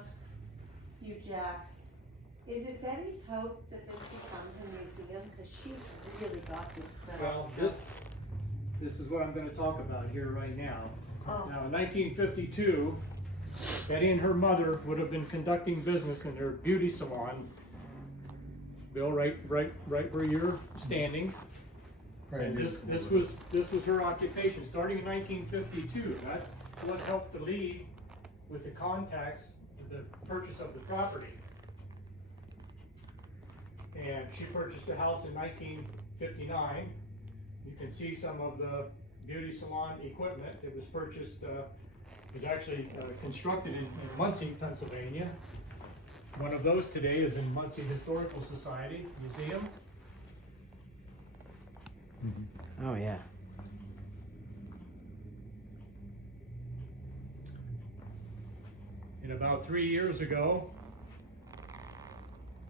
ask you, Jack, is it Betty's hope that this becomes a museum? Because she's really got this set up. Well, this is what I'm going to talk about here right now. Oh. Now, in 1952, Betty and her mother would have been conducting business in their beauty salon. Bill, right where you're standing. Right, And this was her occupation, starting in 1952. That's what helped to lead with the contacts for the purchase of the property. And she purchased the house in 1959. You can see some of the beauty salon equipment. It was purchased, was actually constructed in Muncie, Pennsylvania. One of those today is in Muncie Historical Society Museum. Mm-hmm. Oh yeah. And about 3 years ago,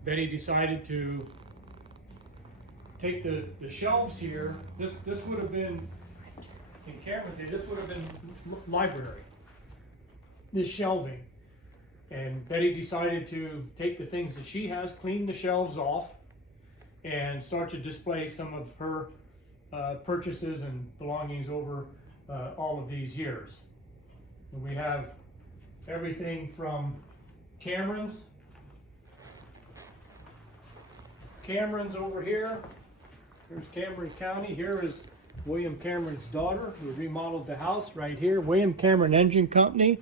Betty decided to take the shelves here. This would have been, in Cameron Day, this would have been library, this shelving. And Betty decided to take the things that she has, clean the shelves off, and start to display some of her purchases and belongings over all of these years. And we have everything from Camerons over here. Here's Cameron County. Here is William Cameron's daughter, who remodeled the house right here. William Cameron Engine Company.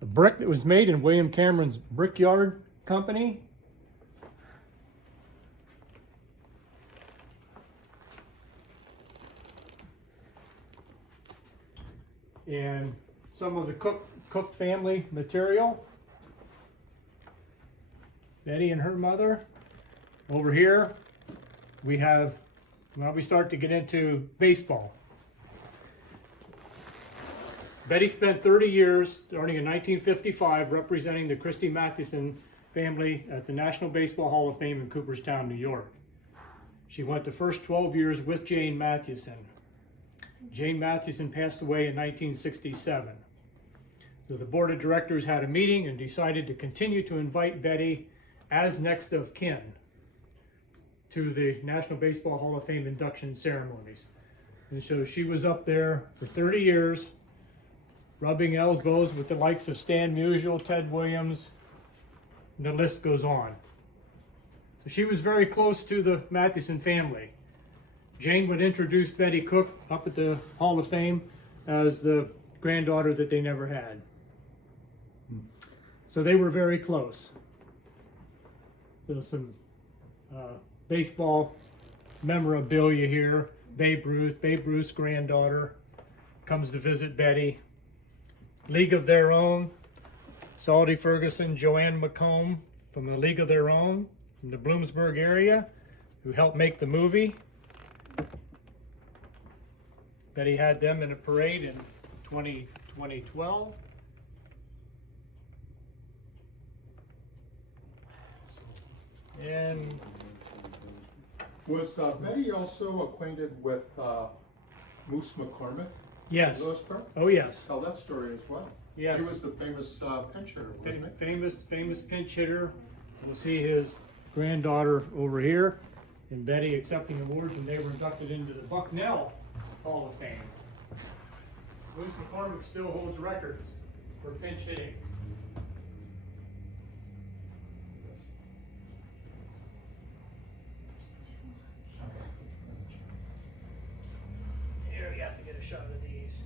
The brick that was made in William Cameron's Brickyard Company. And some of the Cook family material. Betty and her mother. Over here, we have, now we start to get into baseball. Betty spent 30 years, starting in 1955, representing the Christy Mathewson family at the National Baseball Hall of Fame in Cooperstown, New York. She went the first 12 years with Jane Mathewson. Jane Mathewson passed away in 1967. So the board of directors had a meeting and decided to continue to invite Betty as next of kin to the National Baseball Hall of Fame induction ceremonies. And so she was up there for 30 years, rubbing elbows with the likes of Stan Musial, Ted Williams, and the list goes on. So she was very close to the Mathewson family. Jane would introduce Betty Cook up at the Hall of Fame as the granddaughter that they never had. So they were very close. So some baseball memorabilia here. Babe Ruth's granddaughter comes to visit Betty. League of Their Own, Salty Ferguson, Joanne McComb from the League of Their Own from the Bloomsburg area, who helped make the movie. Betty had them in a parade in 2012. And was Betty also acquainted with Moose McCormick? yes. Lewisburg? Oh yes. Tell that story as well. Yes. He was the famous pinch hitter, wasn't he? Famous pinch hitter. We'll see his granddaughter over here, and Betty accepting awards, and they were inducted into the Bucknell Hall of Fame. Moose McCormick still holds records for pinch hitting. Here we have to get a shot of these.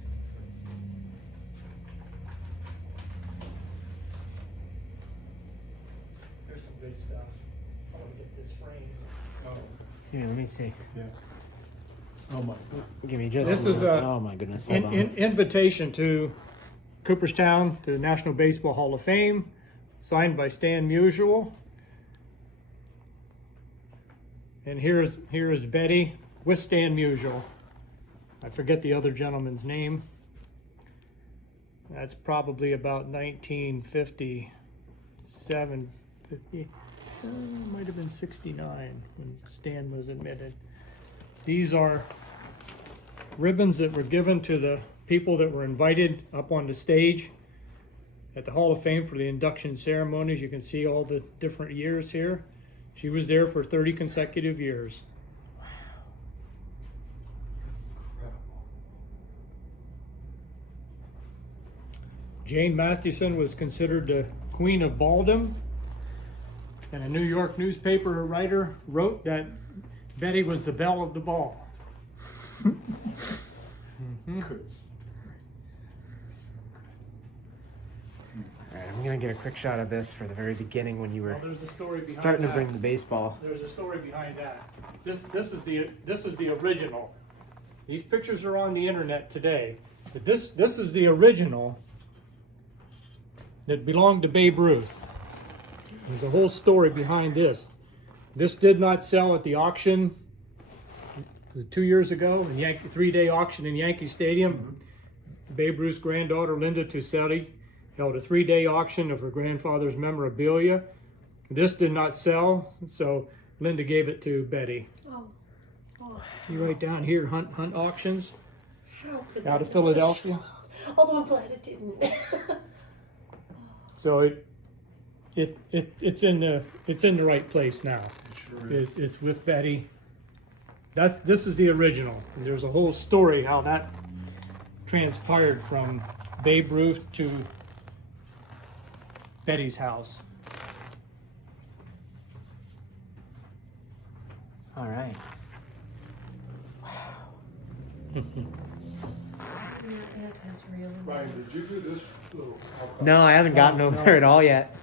There's some good stuff. I want to get this frame. Oh, Here, let me see. yeah. Oh my. Give me just. This a is minute. a Oh my goodness. Hold on. invitation to Cooperstown to the National Baseball Hall of Fame, signed by Stan Musial. And here is Betty with Stan Musial. I forget the other gentleman's name. That's probably about 1957, 50, might have been 69 when Stan was admitted. These are ribbons that were given to the people that were invited up on the stage at the Hall of Fame for the induction ceremonies. You can see all the different years here. She was there for 30 consecutive years. Incredible. Jane Mathewson was considered the Queen of Balldom, and a New York newspaper writer wrote that Betty was the belle of the ball. Good. All right, I'm gonna get a quick shot of this for the very beginning when you were Well, there's a story behind starting to that. bring the baseball. There's a story behind that. This is the original. These pictures are on the internet today, but this is the original that belonged to Babe Ruth. There's a whole story behind this. This did not sell at the auction 2 years ago, the Yankee 3-day auction in Yankee Stadium. Babe Ruth's granddaughter Linda Tuselli held a 3-day auction of her grandfather's memorabilia. This did not sell, so Linda gave it to Betty. Oh. Oh. See right down here, Hunt Auctions, How could out of that Philadelphia. not- Although I'm glad it didn't. So it's in the right place now. It sure is. It's with Betty. This is the original. And there's a whole story how that transpired from Babe Ruth to Betty's house. All right. Your aunt has really. Brian, did you do this little? No, I haven't gotten No, over no. it all yet.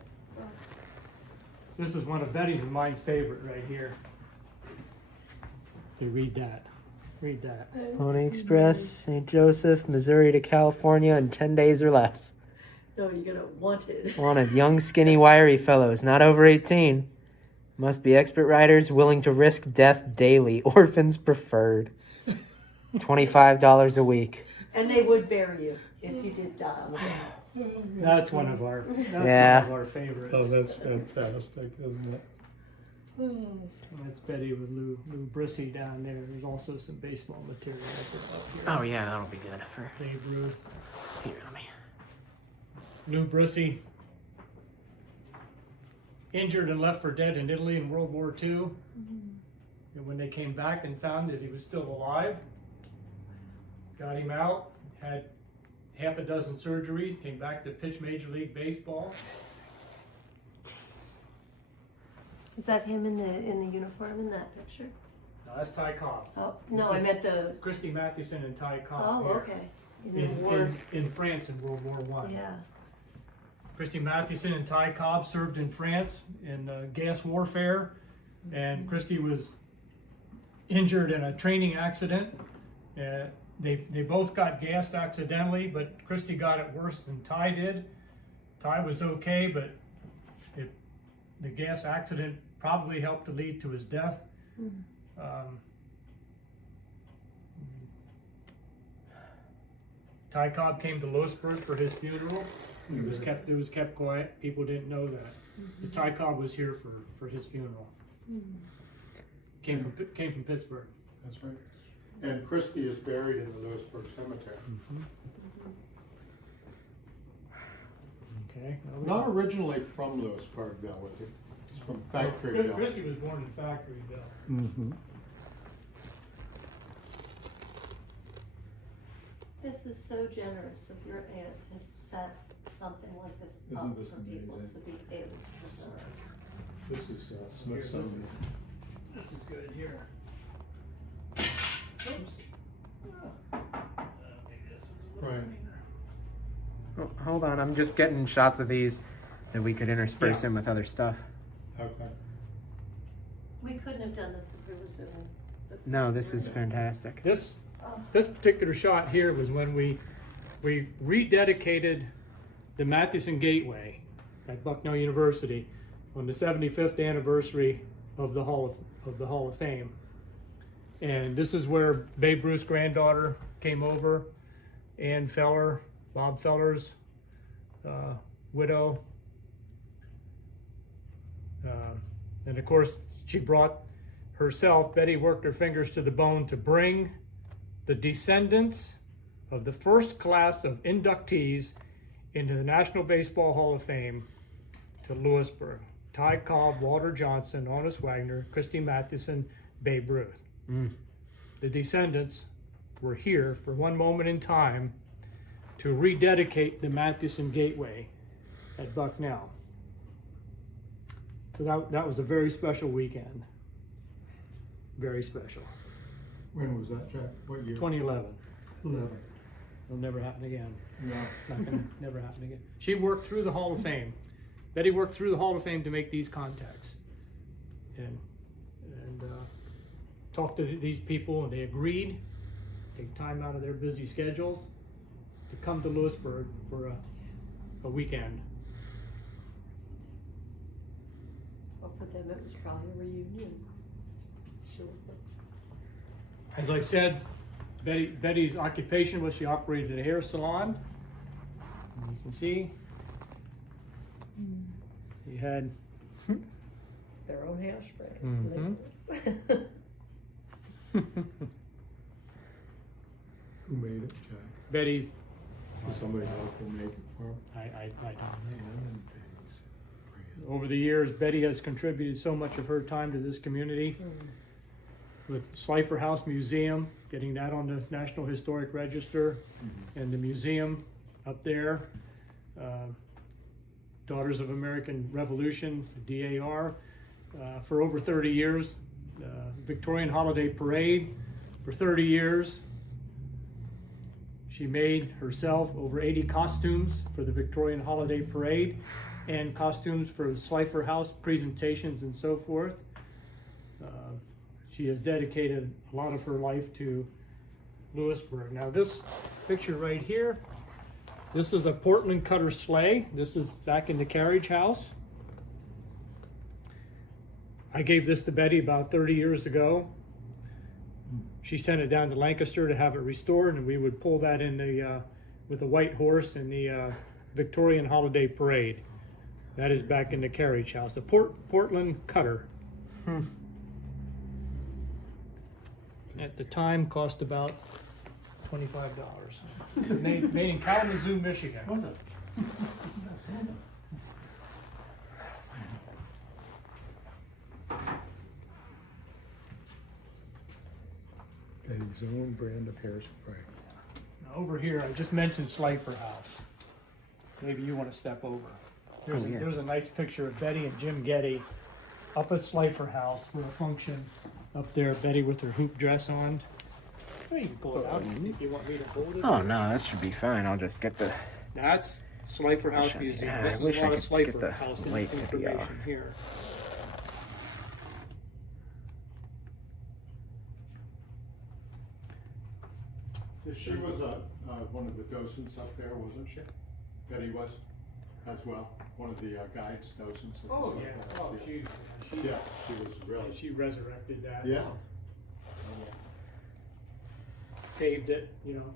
This is one of Betty's and mine's favorite right here. Okay, read that. Read that. Pony Express, St. Joseph, Missouri to California in 10 days or less. No, you're gonna want it. Wanted young, skinny, wiry fellows, not over 18. Must be expert riders willing to risk death daily. Orphans preferred. $25 a week. And they would bury you if you did die on the way. That's one of our Yeah. one of our favorites. Oh, that's fantastic, isn't it? That's Betty with Lou Brissy down there. There's also some baseball material I put up here. Oh yeah, that'll be good for Babe Ruth. here. Let me. Lou Brissy, injured and left for dead in Italy in World War II. And when they came back and found that he was still alive, got him out, had half a dozen surgeries, came back to pitch Major League Baseball. Is that him in the uniform in that picture? No, that's Ty Cobb. Oh, no, I meant the, Christy Mathewson and Ty Cobb oh, here. okay. In the war. In France in World War I. Yeah. Christy Mathewson and Ty Cobb served in France in gas warfare, and Christy was injured in a training accident. They both got gassed accidentally, but Christy got it worse than Ty did. Ty was okay, but the gas accident probably helped to lead to his death. Ty Cobb came to Lewisburg for his funeral. It was kept quiet. People didn't know that. But Ty Cobb was here for his funeral. Came from Pittsburgh. That's right. And Christy is buried in the Lewisburg Cemetery. Okay. Not originally from Lewisburg, though, was he? He's from Factoryville. Christy was born in Factoryville. Mm-hmm. This is so generous of your aunt to set something like this Isn't up this for people amazing? to be able to preserve. This is Smithsonian. This is good here. Oops. Maybe this was a little Right. cleaner. Oh, hold on, I'm just getting shots of these that we could intersperse Yeah. in with other stuff. Okay. We couldn't have done this if we were Zooming. No, this is fantastic. This particular shot here was when we rededicated the Mathewson Gateway at Bucknell University on the 75th anniversary of the Hall of Fame. And this is where Babe Ruth's granddaughter came over, Ann Feller, Bob Feller's widow. And of course, she brought herself, Betty worked her fingers to the bone to bring the descendants of the first class of inductees into the National Baseball Hall of Fame to Lewisburg. Ty Cobb, Walter Johnson, Honus Wagner, Christy Mathewson, Babe Ruth. The descendants were here for one moment in time to rededicate the Mathewson Gateway at Bucknell. So that was a very special weekend. Very special. When was that, Jack? What year? 2011. 11. It'll never happen again. No. Not gonna never happen again. She worked through the Hall of Fame. Betty worked through the Hall of Fame to make these contacts, and talked to these people, and they agreed, take time out of their busy schedules to come to Lewisburg for a weekend. Well, for them, it was probably a reunion. Sure. As I said, Betty's occupation was she operated a hair salon. And you can see he had Their own hairspray. Mhm. Who made it, Jack? Betty's. Did somebody else will make it for him? I don't know. And Betty's. Over the years, Betty has contributed so much of her time to this community. With Slifer House Museum, getting that on the National Historic Register, and the museum up there. Daughters of American Revolution, DAR, for over 30 years. Victorian Holiday Parade for 30 years. She made herself over 80 costumes for the Victorian Holiday Parade and costumes for Slifer House presentations and so forth. She has dedicated a lot of her life to Lewisburg. Now this picture right here, this is a Portland cutter sleigh. This is back in the carriage house. I gave this to Betty about 30 years ago. She sent it down to Lancaster to have it restored, and we would pull that in the with a white horse in the Victorian Holiday Parade. That is back in the carriage house, a Portland cutter. At the time, cost about $25. Made in Kalamazoo, Michigan. Betty's own brand of hairspray. Now over here, I just mentioned Slifer House. Maybe you want to step over. There's a nice picture of Betty and Jim Getty up at Slifer House for a function up there. Betty with her hoop dress on. Well, you can pull it out if you want me to hold it. Oh no, that should be fine. I'll just get the. That's Slifer House Museum. Yeah, This I is wish a lot I of could get Slifer the House light to be information off. here. She was one of the docents up there, wasn't she? Betty was, as well, one of the guides, docents. and Oh stuff yeah. like that. Oh, Yeah, she was really. she resurrected that. Yeah. Saved it,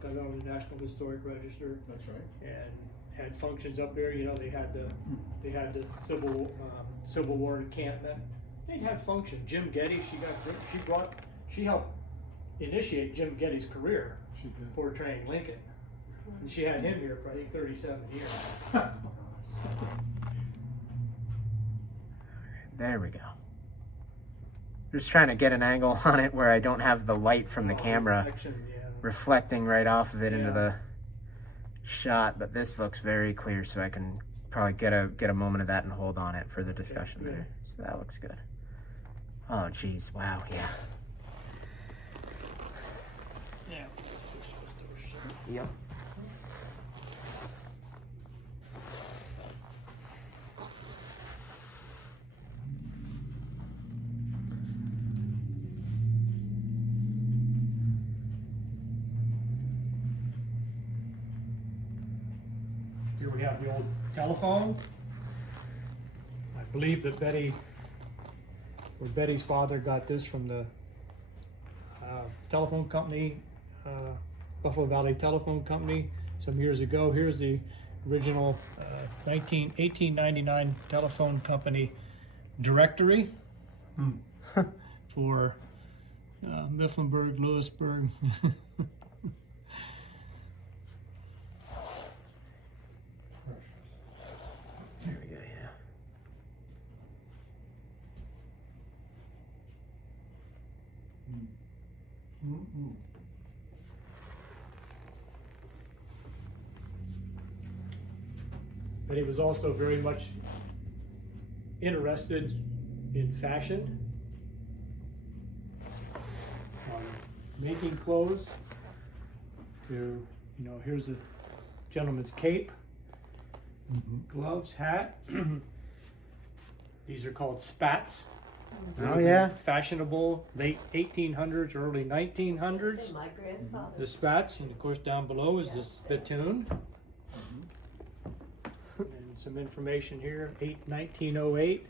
got it on the National Historic Register, That's right. and had functions up there. They had the Civil War encampment. They'd have functions. Jim Getty, she helped initiate Jim Getty's career She did. portraying Lincoln, and she had him here for I think 37 years. There we go. Just trying to get an angle on it where I don't have the light from the camera Reflection, yeah. reflecting right off of it into Yeah. the shot, but this looks very clear, so I can probably get a moment of that and hold on it for the discussion good. there. So that looks good. Oh geez, wow, yeah. Yeah. Yep. Here we have the old telephone. I believe that Betty's father got this from the telephone company, Buffalo Valley Telephone Company, some years ago. Here's the original 1899 telephone company directory for Mifflinburg, Lewisburg. Mm-mm. Betty was also very much interested in fashion, making clothes. Here's a gentleman's cape, gloves, hat. These are called spats. Oh yeah. Fashionable late 1800s, early 1900s. My grandfather. The spats, and of course down below is the spittoon. And some information here, 1908.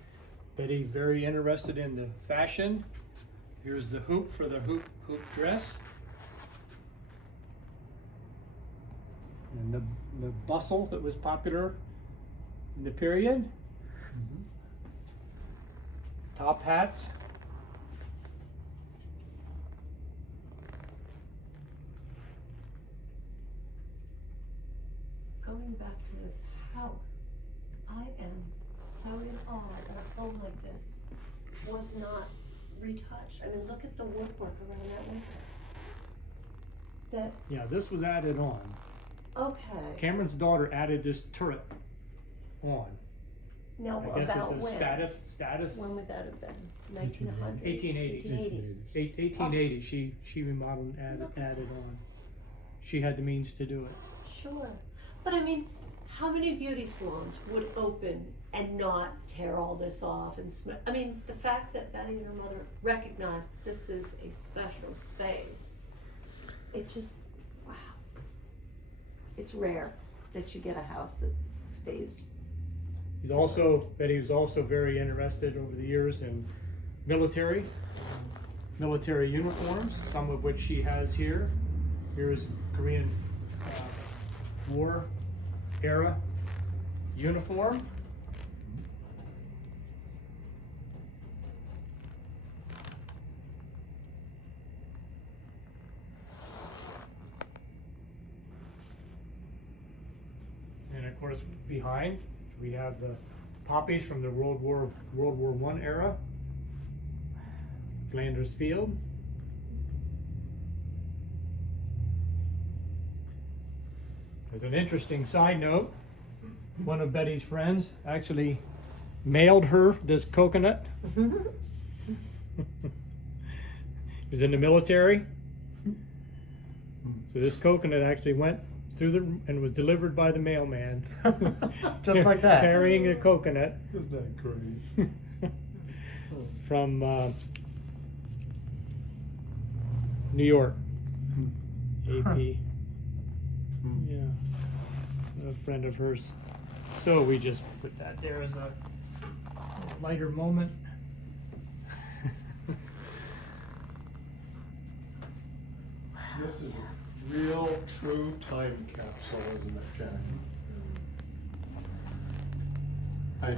Betty very interested in the fashion. Here's the hoop for the hoop dress. And the bustle that was popular in the period. Top hats. Going back to this house, I am so in awe that a home like this was not retouched. I mean, look at the woodwork around that window. Yeah, this was added on. Okay. Cameron's daughter added this turret on. Now, I guess about it's a when? status. When would that have been? 1900s? 1880s. 1880s. 1880. She remodeled and added on. She had the means to do it. Sure. But I mean, how many beauty salons would open and not tear all this off and I mean, the fact that Betty and her mother recognized this is a special space, it just, wow. It's rare that you get a house that stays. Betty was also very interested over the years in military uniforms, some of which she has here. Here's Korean War era uniform. And of course, behind we have the poppies from the World War I era. Flanders Field. As an interesting side note, one of Betty's friends actually mailed her this coconut. He was in the military. So this coconut actually went through and was delivered by the mailman. Just like that. Carrying a coconut. Isn't that great? From New York. AP. Yeah. A friend of hers. So we just put that there as a lighter moment. This is a real, true time capsule, isn't it, Jack?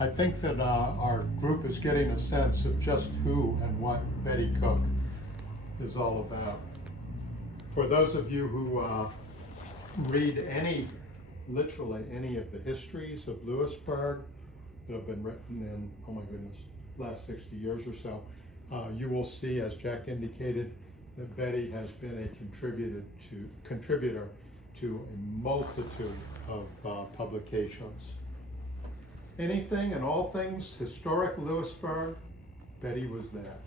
I think that our group is getting a sense of just who and what Betty Cook is all about. For those of you who read literally any of the histories of Lewisburg that have been written in, oh my goodness, last 60 years or so, you will see, as Jack indicated, that Betty has been a contributor to a multitude of publications. Anything and all things historic Lewisburg, Betty was there.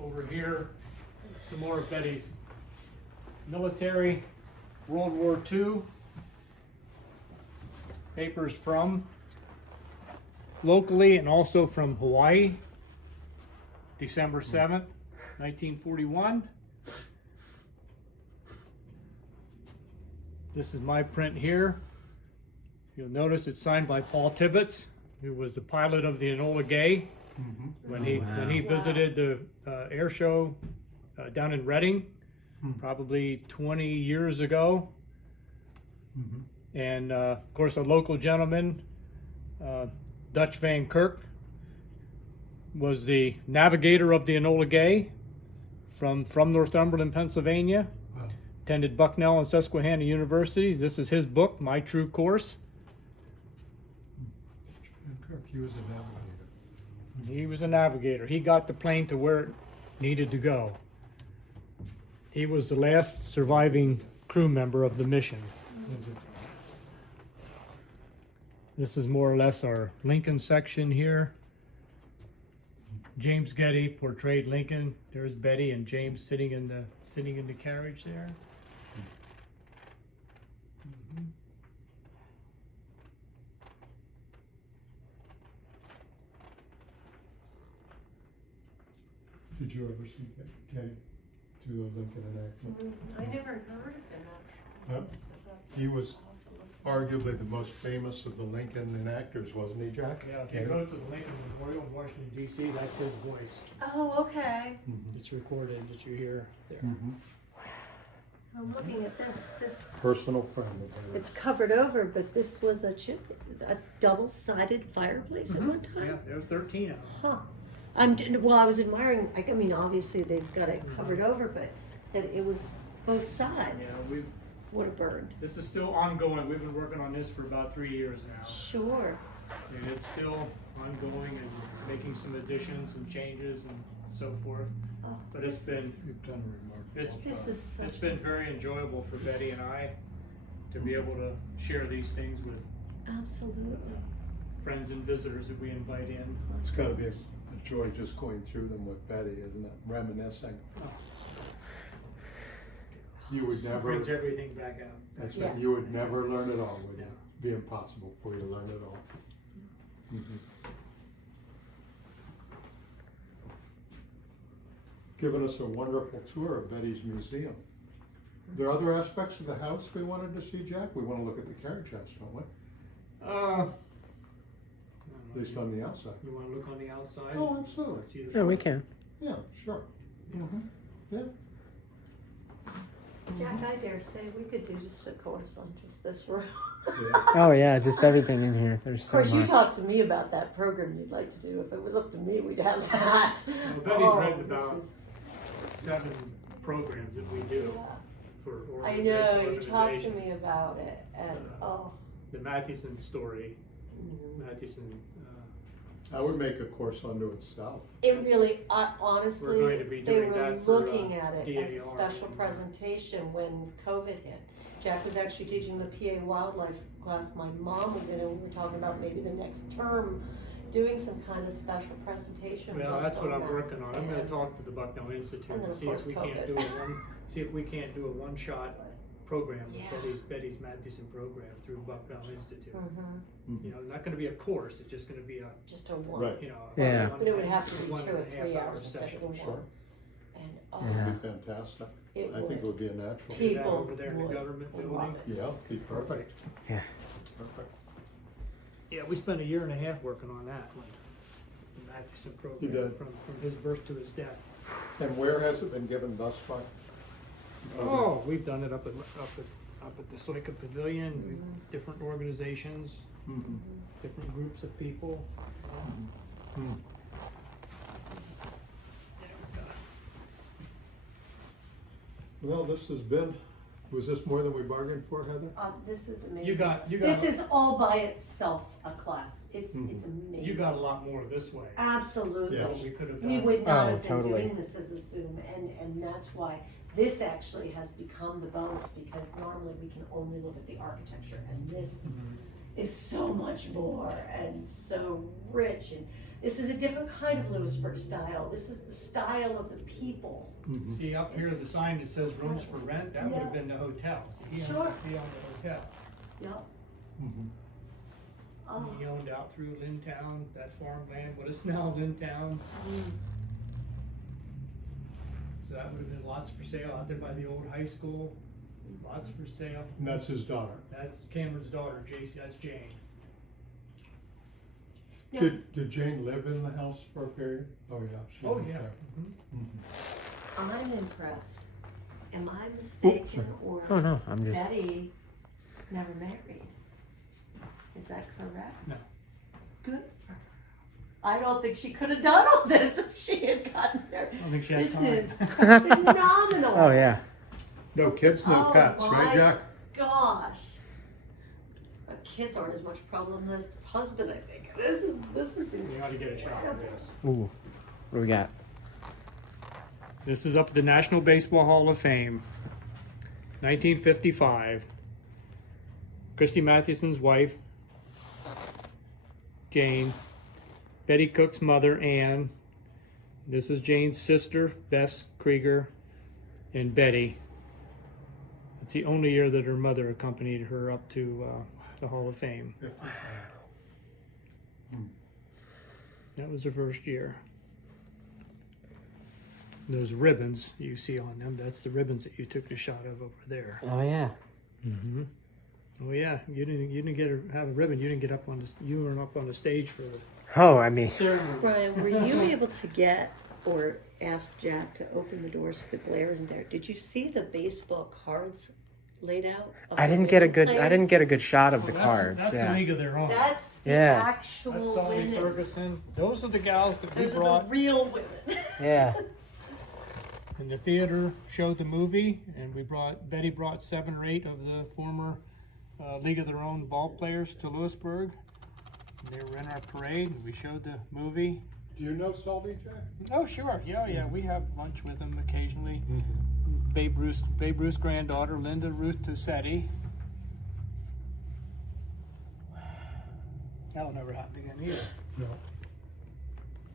Over here, some more of Betty's military World War II papers from locally and also from Hawaii, December 7th, 1941. This is my print here. You'll notice it's signed by Paul Tibbets, who was the pilot of the Enola Gay when he visited the air show down in Reading, probably 20 years ago. And of course, a local gentleman, Dutch Van Kirk, was the navigator of the Enola Gay from Northumberland, Pennsylvania. Attended Bucknell and Susquehanna universities. This is his book, My True Course. Kirk, he was a navigator. He was a navigator. He got the plane to where needed to go. He was the last surviving crew member of the mission. This is more or less our Lincoln section here. James Getty portrayed Lincoln. There's Betty and James sitting in the carriage there. Did you ever see Getty to the Lincoln enactment? I never heard of him actually. Yep. He was arguably the most famous of the Lincoln enactors, wasn't he, Jack? Yeah, if you go to the Lincoln Memorial in Washington, D.C., that's his voice. Oh, okay. It's recorded that you hear there. I'm looking at this. Personal friend of theirs. It's covered over, but this was a double-sided fireplace at one Yeah, time. there was 13 of them. Huh. Well, I was admiring, I mean, obviously they've got it covered over, but that it was both sides Yeah, would have burned. this is still ongoing. We've been working on this for about 3 years now. Sure. And it's still ongoing and making some additions and changes and so forth. Oh, But it's been, You've done a remarkable This job. is such it's been a- very enjoyable for Betty and I to be able to share these things with Absolutely. friends and visitors that we invite in. It's gotta be a joy just going through them with Betty, isn't it? Reminiscing. You would never, Brings everything back out. that's Yeah. right, you would never learn it all, would No. it? Be impossible for you to learn it all. Given us a wonderful tour of Betty's museum. There are other aspects of the house we wanted to see, Jack? We wanna look at the carriage house, don't we? At least on the outside. You wanna look on the outside? Oh, absolutely. See the Yeah, we front? can. Yeah, sure. Yeah. Jack, I dare say we could do just a course on just this room. Yeah. Oh yeah, just everything in here. There's Of so course, you much. talked to me about that program you'd like to do. If it was up to me, we'd have that. Well, Betty's written this about is- 7 programs that we do for I know, you organizations. talked to me about it, and oh. The Mathewson story, Mathewson, I would make a course unto itself. It really, We're honestly, going to be they doing were that for, looking at it as a DAR. special presentation when COVID hit. Jack was actually teaching the PA wildlife class my mom was in, and we were talking about maybe the next term doing some kind of special presentation. well, just that's what on I'm that. working on. I'm gonna And- talk to the Bucknell Institute and then and of see course if we can't COVID. do a one-shot program, Yeah. Betty's Mathewson program through Bucknell Institute. Mhm. You know, not gonna be a course, it's just gonna be a, Just a one. Right. you know. Yeah. one- But it would have to be 1 2 or and a half 3 hour hours instead session. of one. Sure. And, Yeah. It'd be fantastic. it I think it would. would be a natural. Do that People over there in the would government love building. it. Yeah, be perfect. Yeah. Perfect. Yeah, we spent 1.5 years working on that one. The Mathewson You program, did. from his birth to his death. And where has it been given thus far? Oh, we've done it up at the Soika Pavilion, different organizations, Mhm. different groups of people. Mm. Well, this has been, was this more than we bargained for, Heather? This is amazing. You got, This is all by itself a class. It's Mhm. amazing. you got a lot more this way. Absolutely. Yeah. than we could have We done. would not Oh, have been totally. doing this as a Zoom, and that's why this actually has become the bonus, because normally we can only look at the architecture, and this is so much more and so rich, and this is a different kind of Lewisburg style. This is the style of the people. Mhm. See up here, the sign that says rooms for rent, that would Yeah. have been the hotel. See, Sure. he owned the hotel. Yep. Mhm. Oh. He owned out through Lintown, that farmland, what is now Lintown. Mm. So that would have been lots for sale out there by the old high school. Lots for sale. And that's his daughter. That's Cameron's daughter, JC, that's Jane. Yeah. Did Jane live in the house for a period? Oh, yeah. she Oh, lived yeah. there. Mhm. Mhm. I'm impressed. Am I mistaken, or Oh no, I'm just. Betty never married? Is that correct? No. Good for her. I don't think she could have done all this if she had gotten married. I don't think she had This time. is phenomenal. Oh yeah. No kids, no Oh, pets, my right, Jack? Gosh. Kids aren't as much problem as the husband, I think. This is You ought to get a shot of this. Ooh. What do we got? This is up at the National Baseball Hall of Fame, 1955. Christy Mathewson's wife, Jane. Betty Cook's mother, Ann. This is Jane's sister, Bess Krieger, and Betty. It's the only year that her mother accompanied her up to the Hall of Fame. That was her first year. Those ribbons you see on them, that's the ribbons that you took the shot of over there. Oh yeah. Mm-hmm. Oh yeah, you didn't have a ribbon. You didn't get up on the. You weren't up on the stage for the Oh, I mean, ceremony. Brian, were you able to get or ask Jack to open the doors so the glare isn't there? Did you see the baseball cards laid out? I didn't get a good shot of the cards. That's Yeah. the League of Their Own. That's the Yeah. That's actual Sally women. Ferguson. Those are the gals that we Those are brought. the real women. Yeah. And the theater showed the movie, and Betty brought 7 or 8 of the former League of Their Own ball players to Lewisburg. They were in our parade, and we showed the movie. Do you know Salty Jack? Oh, sure. Yeah. We have lunch with him occasionally. Babe Ruth's granddaughter, Linda Ruth Tassetti. That'll never happen again either. No.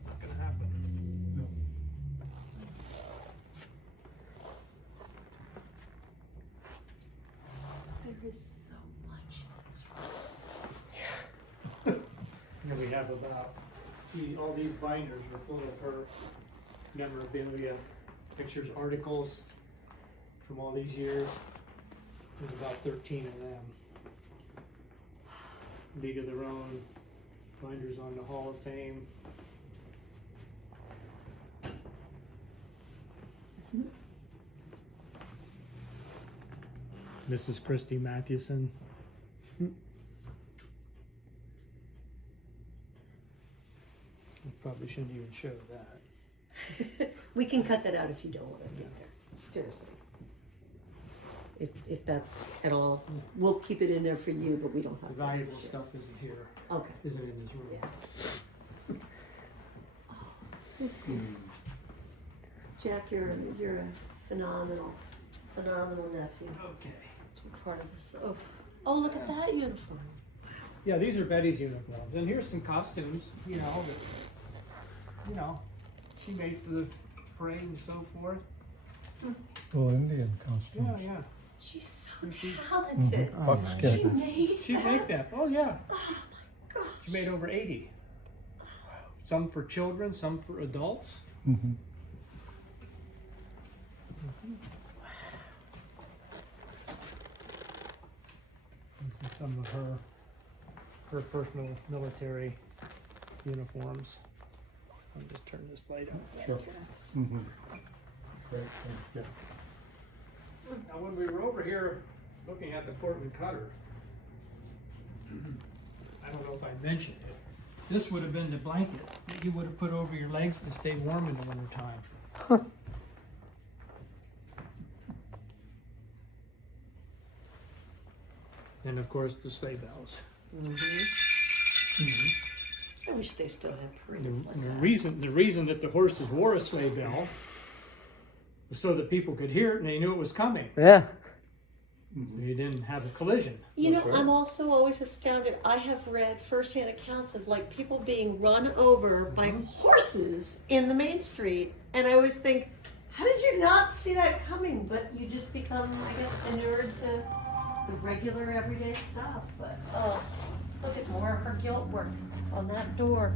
Not gonna happen. There is so much in this room. And we have all these binders are full of her memorabilia, pictures, articles from all these years. There's about 13 of them. League of Their Own, binders on the Hall of Fame. Mrs. Christy Mathewson. I probably shouldn't even show that. We can cut that out if you don't want it in there. Seriously. If that's at all, we'll keep it in there for you, but we don't have The to. valuable stuff isn't here, Okay. isn't in this room. This is Jack. You're a phenomenal nephew. Okay. To be part of this. Oh, look at that uniform. Yeah, these are Betty's uniforms, and here's some costumes, that, she made for the parade and so forth. Little Indian costume. Yeah. She's so You see? talented. Buckskin. She made She that. made that. Oh yeah. Oh my gosh. She made over 80. Some for children, some for adults. Mm-hmm. This is some of her personal military uniforms. I'll just turn this light on. Sure. Mm-hmm. Great. Yeah. Now, when we were over here looking at the Portland cutter, I don't know if I mentioned it. This would have been the blanket that you would have put over your legs to stay warm in the wintertime. And of course, the sleigh bells. I wish they still had The, parades like the that. reason that the horses wore a sleigh bell was so that people could hear it and they knew it was coming. Yeah. So you didn't have a collision. You know, That's right. I'm also always astounded. I have read firsthand accounts of like people being run over by horses in the main street, and I always think, how did you not see that coming? But you just become, I guess, inured to the regular everyday stuff. But oh, look at more of her gilt work on that door.